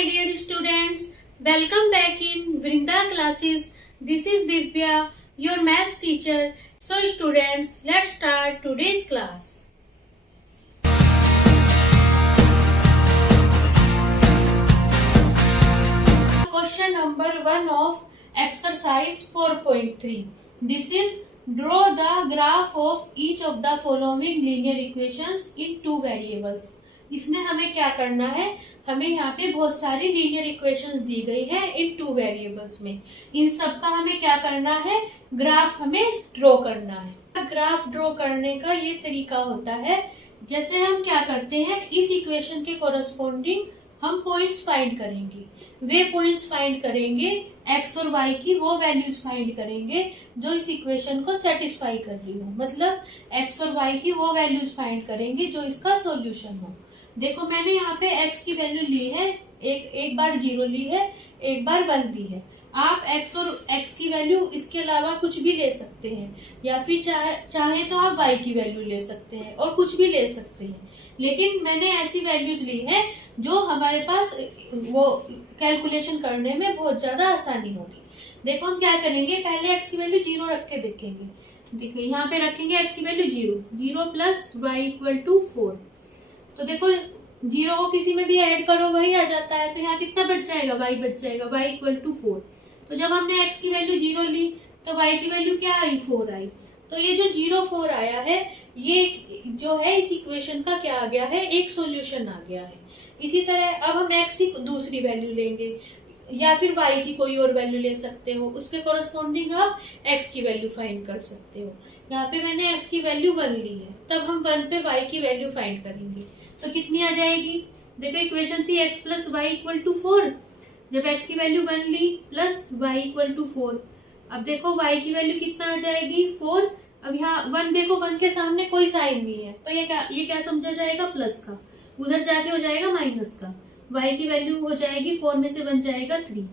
my dear students, welcome back in Vrinda classes. This is Divya, your maths teacher. So students, let's start today's class. Question number 1 of exercise 4.3. This is draw the graph of each of the following linear equations in two variables. इसमें हमें क्या करना है, हमें यहाँ पे बहुत सारी लीनियर इक्वेशंस दी गई है इन टू वेरिएबल्स में। इन सब का हमें क्या करना है, ग्राफ हमें ड्रॉ करना है। ग्राफ ड्रॉ करने का ये तरीका होता है, जैसे हम क्या करते हैं, इस इक्वेशन के कोरस्पोंडिंग हम पॉइंट्स फाइंड करेंगे। वे पॉइंट्स फाइंड करेंगे, एक्स और वाई की वो वैल्यूज फाइंड करेंगे जो इस इक्वेशन को सेटिस्फाई कर रही हो। मतलब एक्स और वाई की वो वैल्यूज फाइंड करेंगे जो इसका सॉल्यूशन हो। देखो मैंने यहाँ पे x की वैल्यू ली है, एक बार 0 ली है, एक बार 1 दी है। आप x और x की वैल्यू इसके अलावा कुछ भी ले सकते हैं, या फिर चाहे तो आप y की वैल्यू ले सकते हैं और कुछ भी ले सकते हैं। लेकिन मैंने ऐसी वैल्यूज ली है जो हमारे पास वो कैलकुलेशन करने में बहुत ज्यादा आसानी होगी। देखो हम क्या करेंगे, पहले x की वैल्यू 0 रख के देखेंगे। देखो यहाँ पे रखेंगे x की value 0 plus y equal to 4। तो देखो 0 को किसी में भी ऐड करो वही आ जाता है, तो यहाँ कितना बच जाएगा, y बच जाएगा, y इक्वल टू 4। तो जब हमने x की वैल्यू 0 ली तो y की वैल्यू क्या आई, 4 आई। तो ये जो 0 4 आया है, ये जो है इस इक्वेशन का क्या आ गया है, एक सॉल्यूशन आ गया है। इसी तरह अब हम x की दूसरी वैल्यू लेंगे, या फिर y की कोई और वैल्यू ले सकते हो, उसके कोरस्पोंडिंग आप x की वैल्यू फाइंड कर सकते हो। यहाँ पे मैंने x की वैल्यू 1 ली है, तब हम 1 पे y की वैल्यू फाइंड करेंगे। तो कितनी आ जाएगी, देखो इक्वेशन थी x plus y equal to 4। जब x की वैल्यू 1 ली प्लस वाई इक्वल टू 4, अब देखो y की वैल्यू कितना आ जाएगी, 4। अब यहाँ 1, देखो 1 के सामने कोई साइन नहीं है, तो ये क्या समझा जाएगा, प्लस का। उधर जाके हो जाएगा माइनस का। y की वैल्यू हो जाएगी 4 में से बन जाएगा 3।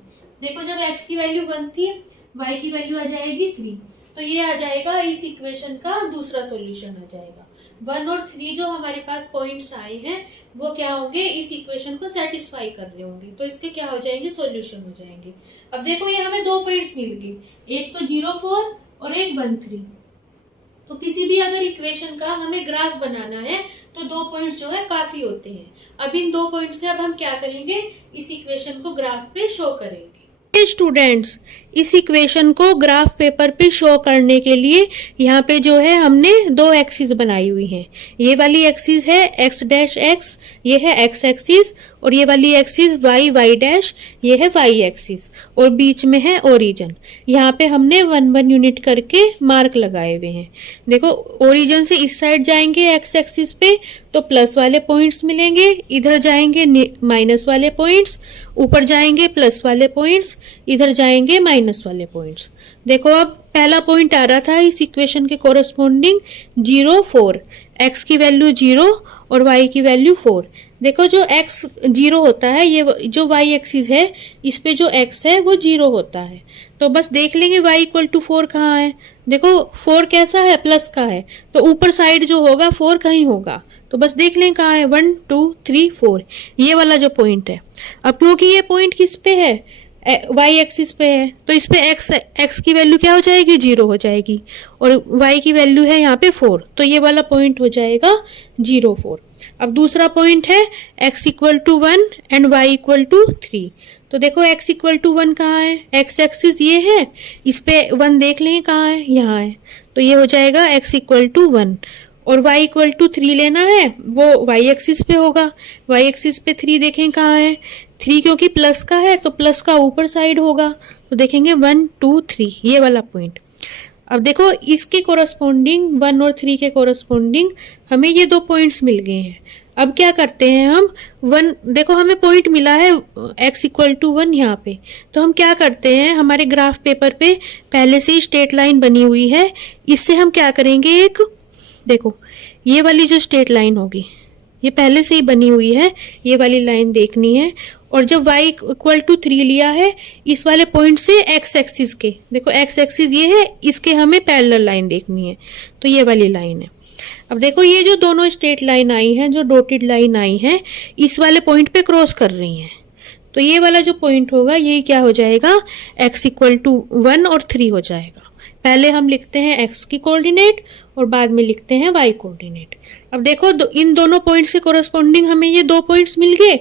देखो जब x की वैल्यू 1 थी, y की वैल्यू आ जाएगी 3। तो ये आ जाएगा इस इक्वेशन का दूसरा सॉल्यूशन आ जाएगा। 1 और 3 जो हमारे पास पॉइंट्स आए हैं वो क्या होंगे, इस इक्वेशन को सेटिस्फाई कर रहे होंगे, तो इसके क्या हो जाएंगे, सॉल्यूशन हो जाएंगे। अब देखो ये हमें 2 पॉइंट्स मिल गए, एक तो 0 4 और एक 1 3। तो किसी भी अगर इक्वेशन का हमें ग्राफ बनाना है तो 2 पॉइंट्स जो है काफी होते हैं। अब इन 2 पॉइंट से अब हम क्या करेंगे, इस इक्वेशन को ग्राफ पे शो करेंगे। स्टूडेंट्स, इस इक्वेशन को ग्राफ पेपर पे शो करने के लिए यहाँ पे जो है हमने 2 एक्सिस बनाई हुई हैं। ये वाली एक्सिस है x डैश x, ये है x एक्सिस, और ये वाली एक्सिस y डैश, ये है y एक्सिस, और बीच में है ओरिजिन। यहाँ पे हमने 1 1 यूनिट करके मार्क लगाए हुए हैं। देखो ओरिजिन से इस साइड जाएंगे x एक्सिस पे तो प्लस वाले पॉइंट्स मिलेंगे, इधर जाएंगे माइनस वाले पॉइंट्स, ऊपर जाएंगे प्लस वाले पॉइंट्स, इधर जाएंगे माइनस वाले पॉइंट्स। देखो अब पहला पॉइंट आ रहा था इस इक्वेशन के कोरस्पोंडिंग 0 4, x की वैल्यू 0 और y की वैल्यू 4। देखो जो x 0 होता है, ये जो y एक्सिस है इस पे जो x है वो 0 होता है। तो बस देख लेंगे y इक्वल टू 4 कहाँ है। देखो 4 कैसा है, प्लस का है, तो ऊपर साइड जो होगा 4 कहीं होगा, तो बस देख लें कहाँ है, 1 2 3 4, ये वाला जो पॉइंट है। अब क्योंकि ये पॉइंट किस पे है, y एक्सिस पे है, तो इस पे x की वैल्यू क्या हो जाएगी, 0 हो जाएगी, और y की वैल्यू है यहाँ पे 4, तो ये वाला पॉइंट हो जाएगा 0 4। अब दूसरा पॉइंट है x equal to 1 and y equal to 3। तो देखो x इक्वल टू 1 कहाँ है, x एक्सिस ये है, इस पे 1 देख लें कहाँ है, यहाँ है, तो ये हो जाएगा x इक्वल टू 1। और y इक्वल टू 3 लेना है, वो y एक्सिस पे होगा, y एक्सिस पे 3 देखें कहाँ है, 3 क्योंकि प्लस का है तो प्लस का ऊपर साइड होगा, तो देखेंगे 1 2 3, ये वाला पॉइंट। अब देखो इसके कोरस्पोंडिंग 1 और 3 के कोरस्पोंडिंग हमें ये 2 पॉइंट्स मिल गए हैं। अब क्या करते हैं हम, 1 देखो हमें पॉइंट मिला है x इक्वल टू 1 यहाँ पे, तो हम क्या करते हैं, हमारे ग्राफ पेपर पे पहले से ही स्ट्रेट लाइन बनी हुई है, इससे हम क्या करेंगे, एक देखो ये वाली जो स्ट्रेट लाइन होगी ये पहले से ही बनी हुई है, ये वाली लाइन देखनी है, और जब y इक्वल टू 3 लिया है, इस वाले पॉइंट से x एक्सिस के, देखो x एक्सिस ये है, इसके हमें पैरेलल लाइन देखनी है, तो ये वाली लाइन है। अब देखो ये जो दोनों स्ट्रेट लाइन आई हैं, जो डॉटेड लाइन आई हैं, इस वाले पॉइंट पे क्रॉस कर रही हैं, तो ये वाला जो पॉइंट होगा ये क्या हो जाएगा, x इक्वल टू 1 और 3 हो जाएगा। पहले हम लिखते हैं x की कोऑर्डिनेट और बाद में लिखते हैं y कोऑर्डिनेट। अब देखो इन दोनों पॉइंट्स के कोरस्पॉन्डिंग हमें ये 2 पॉइंट्स मिल गए।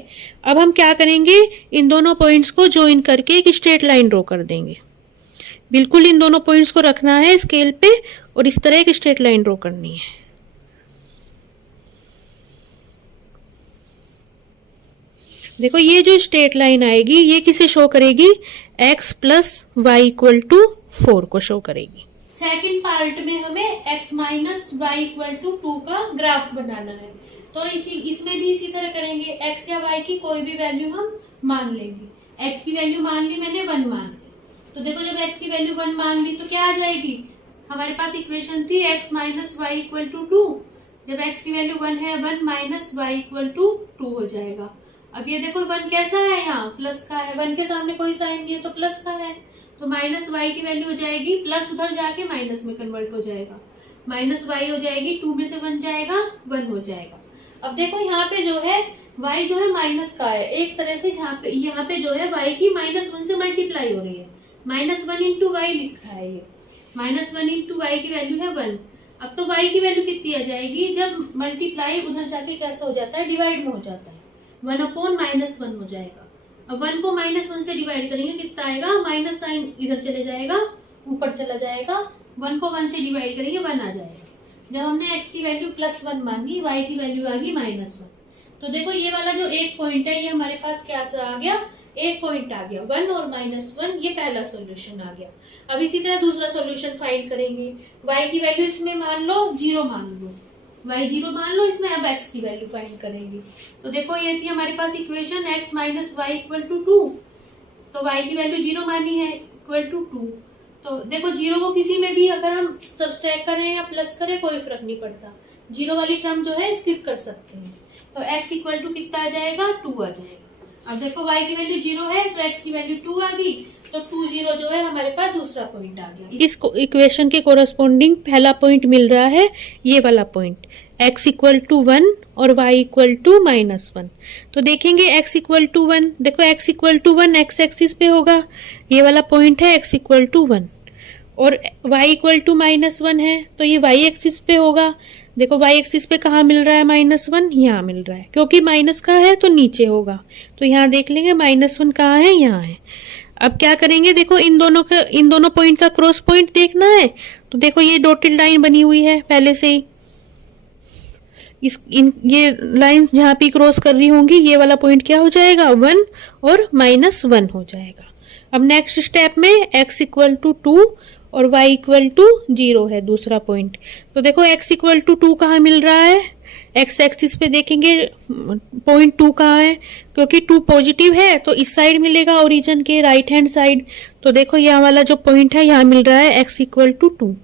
अब हम क्या करेंगे, इन दोनों पॉइंट्स को ज्वाइन करके एक स्ट्रेट लाइन ड्रॉ कर देंगे। बिल्कुल इन दोनों पॉइंट्स को रखना है स्केल पे और इस तरह एक स्ट्रेट लाइन ड्रॉ करनी है। देखो ये जो स्ट्रेट लाइन आएगी ये किसे शो करेगी, x plus y equal to 4 को शो करेगी। सेकंड पार्ट में हमें x minus y equal to 2 का ग्राफ बनाना है। तो इसमें भी इसी तरह करेंगे, x या y की कोई भी वैल्यू हम मान लेंगे। x की वैल्यू मान ली मैंने, 1 मान ली। तो देखो जब x की वैल्यू 1 मान ली तो क्या आ जाएगी, हमारे पास इक्वेशन थी x minus y equal to 2। जब x की वैल्यू 1 है, 1 माइनस वाई इक्वल टू 2 हो जाएगा। अब ये देखो 1 कैसा है, यहाँ प्लस का है, 1 के सामने कोई साइन नहीं है तो प्लस का है। तो माइनस वाई की वैल्यू हो जाएगी, प्लस उधर जाके माइनस में कन्वर्ट हो जाएगा, माइनस वाई हो जाएगी, 2 में से 1 जाएगा, 1 हो जाएगा। अब देखो यहाँ पे जो है y जो है माइनस का है, एक तरह से यहाँ पे जो है y की -1 से मल्टीप्लाई हो रही है, -1 इंटू वाई लिखा है ये, -1 इंटू वाई की वैल्यू है 1। अब तो y की वैल्यू कितनी आ जाएगी, जब मल्टीप्लाई उधर जाके कैसा हो जाता है, डिवाइड में हो जाता है, 1/-1 हो जाएगा। अब 1 को -1 से डिवाइड करेंगे कितना आएगा, माइनस साइन इधर चले जाएगा, ऊपर चला जाएगा, 1 को 1 से डिवाइड करेंगे 1 आ जाएगा। जब हमने x की वैल्यू +1 मांगी, y की वैल्यू आ गई -1। तो देखो ये वाला जो एक पॉइंट है ये हमारे पास क्या आ गया, एक पॉइंट आ गया, 1 और -1, ये पहला सॉल्यूशन आ गया। अब इसी तरह दूसरा सॉल्यूशन फाइंड करेंगे, y की वैल्यू इसमें मान लो 0 मान लो, y 0 मान लो इसमें। अब x की वैल्यू फाइंड करेंगे। तो देखो ये थी हमारे पास equation x minus y equal to 2। तो y की वैल्यू 0 मानी है, इक्वल टू 2। तो देखो 0 को किसी में भी अगर हम सब्सट्रैक्ट करें या प्लस करें कोई फर्क नहीं पड़ता, 0 वाली टर्म जो है स्किप कर सकते हैं। तो x इक्वल टू कितना आ जाएगा, 2 आ जाएगा। अब देखो y की वैल्यू 0 है तो x की वैल्यू 2 आ गई, तो 2 0 जो है हमारे पास दूसरा पॉइंट आ गया। इस इक्वेशन के कोरस्पॉन्डिंग पहला पॉइंट मिल रहा है ये वाला पॉइंट, x इक्वल टू 1 और y इक्वल टू -1। तो देखेंगे x इक्वल टू 1, देखो x equal to 1 x axis पे होगा, ये वाला पॉइंट है x इक्वल टू 1, और y इक्वल टू -1 है तो ये y एक्सिस पे होगा। देखो y एक्सिस पे कहाँ मिल रहा है -1, यहाँ मिल रहा है, क्योंकि माइनस का है तो नीचे होगा। तो यहाँ देख लेंगे -1 कहाँ है, यहाँ है। अब क्या करेंगे, देखो इन दोनों पॉइंट का क्रॉस पॉइंट देखना है। तो देखो ये डॉटेड लाइन बनी हुई है पहले से ही, ये लाइंस जहाँ पे क्रॉस कर रही होंगी ये वाला पॉइंट क्या हो जाएगा, 1 और -1 हो जाएगा। अब नेक्स्ट स्टेप में x इक्वल टू 2 और y इक्वल टू 0 है दूसरा पॉइंट। तो देखो x इक्वल टू 2 कहाँ मिल रहा है, x एक्सिस पे देखेंगे पॉइंट 2 कहाँ है, क्योंकि 2 पॉजिटिव है तो इस साइड मिलेगा ओरिजिन के राइट हैंड साइड। तो देखो यह वाला जो पॉइंट है यहाँ मिल रहा है x इक्वल टू 2,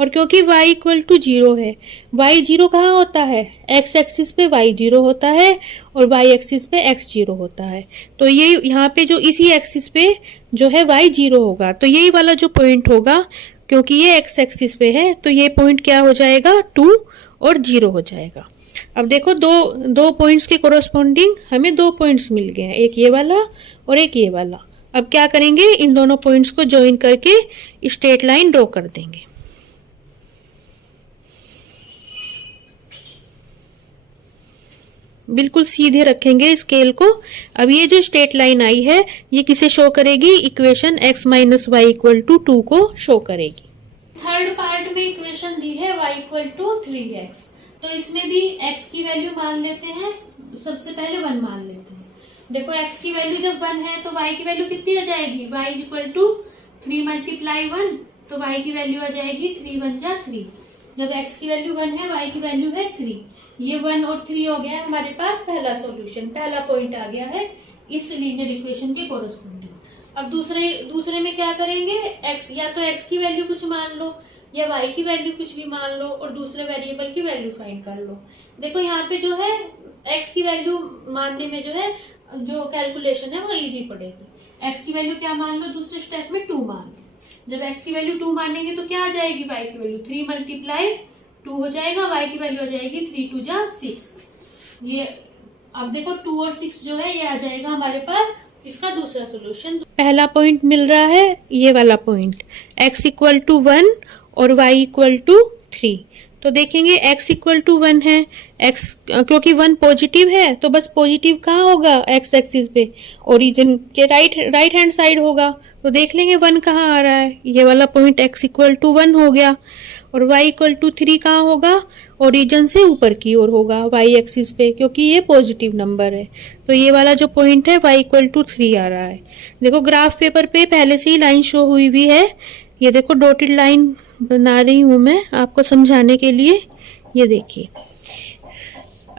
और क्योंकि y इक्वल टू 0 है, y 0 कहाँ होता है, x एक्सिस पे y 0 होता है और y एक्सिस पे x 0 होता है। तो ये यहाँ पे जो इसी एक्सिस पे जो है y 0 होगा, तो यही वाला जो पॉइंट होगा, क्योंकि ये x एक्सिस पे है तो ये पॉइंट क्या हो जाएगा, 2 और 0 हो जाएगा। अब देखो दो पॉइंट्स के कोरस्पॉन्डिंग हमें 2 पॉइंट्स मिल गए हैं, एक ये वाला और एक ये वाला। अब क्या करेंगे, इन दोनों पॉइंट्स को ज्वाइन करके स्ट्रेट लाइन ड्रॉ कर देंगे। बिल्कुल सीधे रखेंगे स्केल को। अब ये जो स्ट्रेट लाइन आई है ये किसे शो करेगी, equation x minus y equal to 2 को शो करेगी। थर्ड पार्ट में इक्वेशन दी है y इक्वल टू 3x। तो इसमें भी x की वैल्यू मान लेते हैं, सबसे पहले 1 मान लेते हैं। देखो x की वैल्यू जब 1 है तो y की वैल्यू कितनी आ जाएगी, y इक्वल टू 3 मल्टीप्लाई 1, तो y की वैल्यू आ जाएगी 3 1 जा 3। जब x की वैल्यू 1 है, y की वैल्यू है 3, ये 1 और 3 हो गया है हमारे पास पहला सॉल्यूशन, पहला पॉइंट आ गया है इस लीनियर इक्वेशन के कोरस्पॉन्डिंग। अब दूसरे में क्या करेंगे, x या तो x की वैल्यू कुछ मान लो या y की वैल्यू कुछ भी मान लो और दूसरे वेरिएबल की वैल्यू फाइंड कर लो। देखो यहाँ पे जो है x की वैल्यू मानने में जो है जो कैलकुलेशन है वो इजी पड़ेगी। x की वैल्यू क्या मान लो, दूसरे स्टेप में 2 मान लो। जब x की वैल्यू 2 मानेंगे तो क्या आ जाएगी, y की वैल्यू 3 मल्टीप्लाई 2 हो जाएगा, y की वैल्यू आ जाएगी 3 2 जा 6। ये अब देखो 2 और 6 जो है ये आ जाएगा हमारे पास इसका दूसरा सोल्यूशन, पहला पॉइंट मिल रहा है ये वाला पॉइंट x इक्वल टू 1 और y इक्वल टू 3। तो देखेंगे x इक्वल टू 1 है, x क्योंकि 1 पॉजिटिव है तो बस पॉजिटिव कहाँ होगा, x एक्सिस पे ओरिजिन के राइट हैंड साइड होगा। तो देख लेंगे 1 कहाँ आ रहा है, ये वाला पॉइंट x इक्वल टू 1 हो गया। और y इक्वल टू 3 कहाँ होगा, ओरिजिन से ऊपर की ओर होगा y एक्सिस पे, क्योंकि ये पॉजिटिव नंबर है। तो ये वाला जो पॉइंट है y इक्वल टू 3 आ रहा है। देखो ग्राफ पेपर पे पहले से ही लाइन शो हुई हुई है, ये देखो डॉटेड लाइन बना रही हूं मैं आपको समझाने के लिए। ये देखिए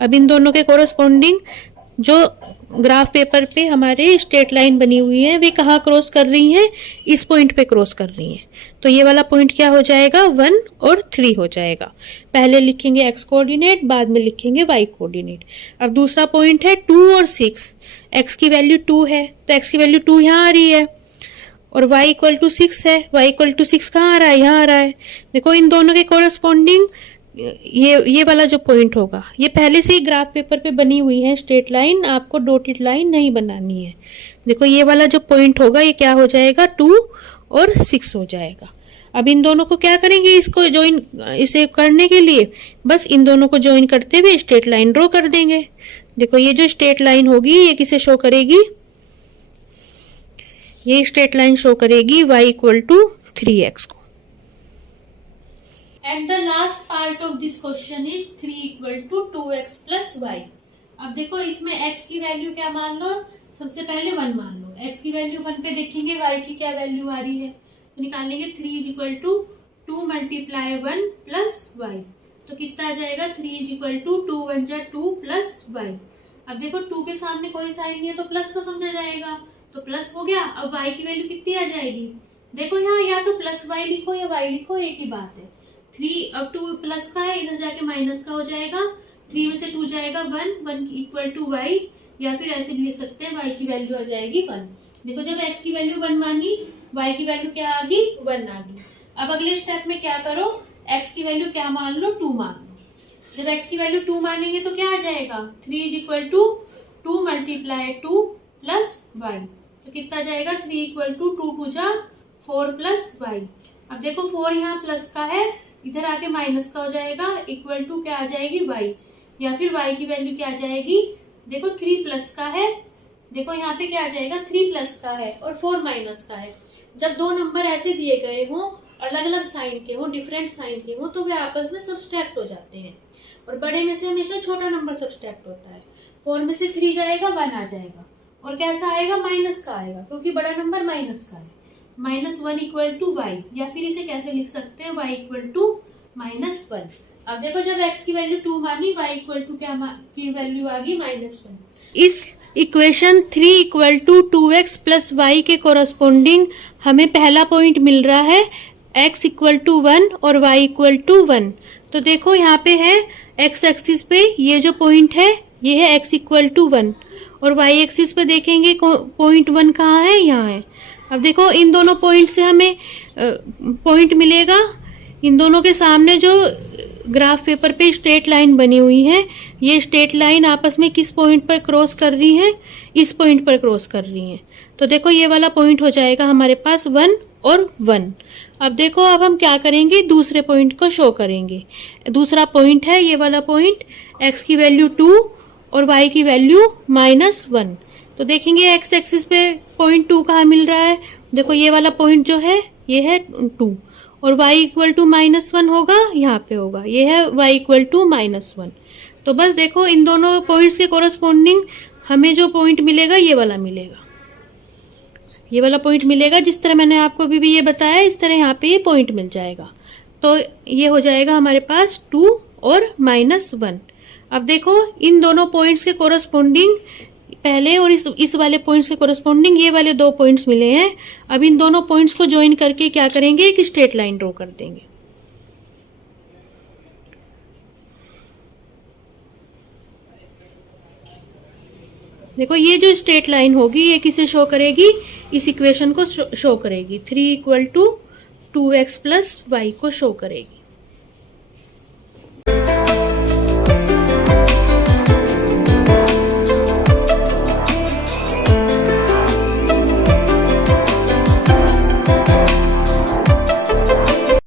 अब इन दोनों के कोरस्पॉन्डिंग जो ग्राफ पेपर पे हमारे स्ट्रेट लाइन बनी हुई है वे कहाँ क्रॉस कर रही हैं, इस पॉइंट पे क्रॉस कर रही हैं। तो ये वाला पॉइंट क्या हो जाएगा, 1 और 3 हो जाएगा। पहले लिखेंगे x कोऑर्डिनेट, बाद में लिखेंगे y कोऑर्डिनेट। अब दूसरा पॉइंट है 2 और 6, x की वैल्यू 2 है तो x की वैल्यू 2 यहाँ आ रही है, और y इक्वल टू 6 है, y इक्वल टू 6 कहाँ आ रहा है, यहाँ आ रहा है। देखो इन दोनों के कोरस्पॉन्डिंग ये वाला जो पॉइंट होगा, ये पहले से ही ग्राफ पेपर पे बनी हुई है स्ट्रेट लाइन, आपको डॉटेड लाइन नहीं बनानी है। देखो ये वाला जो पॉइंट होगा ये क्या हो जाएगा, 2 और 6 हो जाएगा। अब इन दोनों को क्या करेंगे, इसको ज्वाइन, इसे करने के लिए बस इन दोनों को ज्वाइन करते हुए स्ट्रेट लाइन ड्रॉ कर देंगे। देखो ये जो स्ट्रेट लाइन होगी ये किसे शो करेगी, ये स्ट्रेट लाइन शो करेगी y इक्वल टू 3x को। And the last part of this question is 3 equal to 2x plus y। अब देखो इसमें x की वैल्यू क्या मान लो, सबसे पहले 1 मान लो। x की वैल्यू 1 पे देखेंगे y की क्या वैल्यू आ रही है, तो निकालेंगे 3 is equal to 2 multiply 1 plus y। तो कितना आ जाएगा, 3 इज इक्वल टू 2 1 जा 2 प्लस y। अब देखो 2 के सामने कोई साइन नहीं है तो प्लस का समझा जाएगा, तो प्लस हो गया। अब y की वैल्यू कितनी आ जाएगी, देखो यहाँ या तो प्लस y लिखो या y लिखो, एक ही बात है। 3 अब 2 प्लस का है, इधर जाके माइनस का हो जाएगा, 3 में से 2 जाएगा 1 इक्वल टू y, या फिर ऐसे भी लिख सकते हैं y की वैल्यू आ जाएगी 1। देखो जब x की वैल्यू 1 मानी, y की वैल्यू क्या आ गई, 1 आ गई। अब अगले स्टेप में क्या करो, x की वैल्यू क्या मान लो, 2 मान लो। जब x की वैल्यू 2 मानेंगे तो क्या आ जाएगा, 3 is equal to 2 multiply 2 plus y। तो कितना जाएगा, 3 इक्वल टू 2 2 जा 4 प्लस y। अब देखो 4 यहाँ प्लस का है, इधर आके माइनस का हो जाएगा, इक्वल टू क्या आ जाएगी y, या फिर y की वैल्यू क्या आ जाएगी, देखो 3 प्लस का है, देखो यहाँ पे क्या आ जाएगा, 3 प्लस का है और 4 माइनस का है। जब दो नंबर ऐसे दिए गए हों, अलग अलग साइन के हों, डिफरेंट साइन के हों, तो वे आपस में सब्सट्रैक्ट हो जाते हैं, और बड़े में से हमेशा छोटा नंबर सब्सट्रैक्ट होता है। 4 में से 3 जाएगा 1 आ जाएगा, और कैसा आएगा, माइनस का आएगा, क्योंकि बड़ा नंबर माइनस का है। -1 इक्वल टू y, या फिर इसे कैसे लिख सकते हैं, y इक्वल टू -1। अब देखो जब x की वैल्यू 2 मानी, y इक्वल टू क्या की वैल्यू आ गई, -1। इस equation 3 equal to 2x plus y के कोरस्पॉन्डिंग हमें पहला पॉइंट मिल रहा है x इक्वल टू 1 और y इक्वल टू 1। तो देखो यहाँ पे है x एक्सिस पे ये जो पॉइंट है ये है x इक्वल टू 1, और y एक्सिस पे देखेंगे पॉइंट 1 कहाँ है, यहाँ है। अब देखो इन दोनों पॉइंट से हमें पॉइंट मिलेगा, इन दोनों के सामने जो ग्राफ पेपर पे स्ट्रेट लाइन बनी हुई है, ये स्ट्रेट लाइन आपस में किस पॉइंट पर क्रॉस कर रही है, इस पॉइंट पर क्रॉस कर रही है। तो देखो ये वाला पॉइंट हो जाएगा हमारे पास 1 और 1। अब देखो अब हम क्या करेंगे, दूसरे पॉइंट को शो करेंगे। दूसरा पॉइंट है ये वाला पॉइंट, x की वैल्यू 2 और y की वैल्यू -1। तो देखेंगे x एक्सिस पे पॉइंट 2 कहाँ मिल रहा है, देखो ये वाला पॉइंट जो है ये है 2, और y इक्वल टू -1 होगा, यहाँ पे होगा, ये है y इक्वल टू -1। तो बस देखो इन दोनों पॉइंट्स के कोरस्पॉन्डिंग हमें जो पॉइंट मिलेगा ये वाला मिलेगा, ये वाला पॉइंट मिलेगा। जिस तरह मैंने आपको अभी भी ये बताया, इस तरह यहाँ पे ये पॉइंट मिल जाएगा। तो ये हो जाएगा हमारे पास 2 और -1। अब देखो इन दोनों पॉइंट्स के कोरस्पॉन्डिंग पहले और इस वाले पॉइंट्स के कोरस्पॉन्डिंग ये वाले 2 पॉइंट्स मिले हैं। अब इन दोनों पॉइंट्स को ज्वाइन करके क्या करेंगे, एक स्ट्रेट लाइन ड्रॉ कर देंगे। देखो ये जो स्ट्रेट लाइन होगी ये किसे शो करेगी, इस इक्वेशन को शो करेगी, 3 equal to 2x plus y को शो करेगी।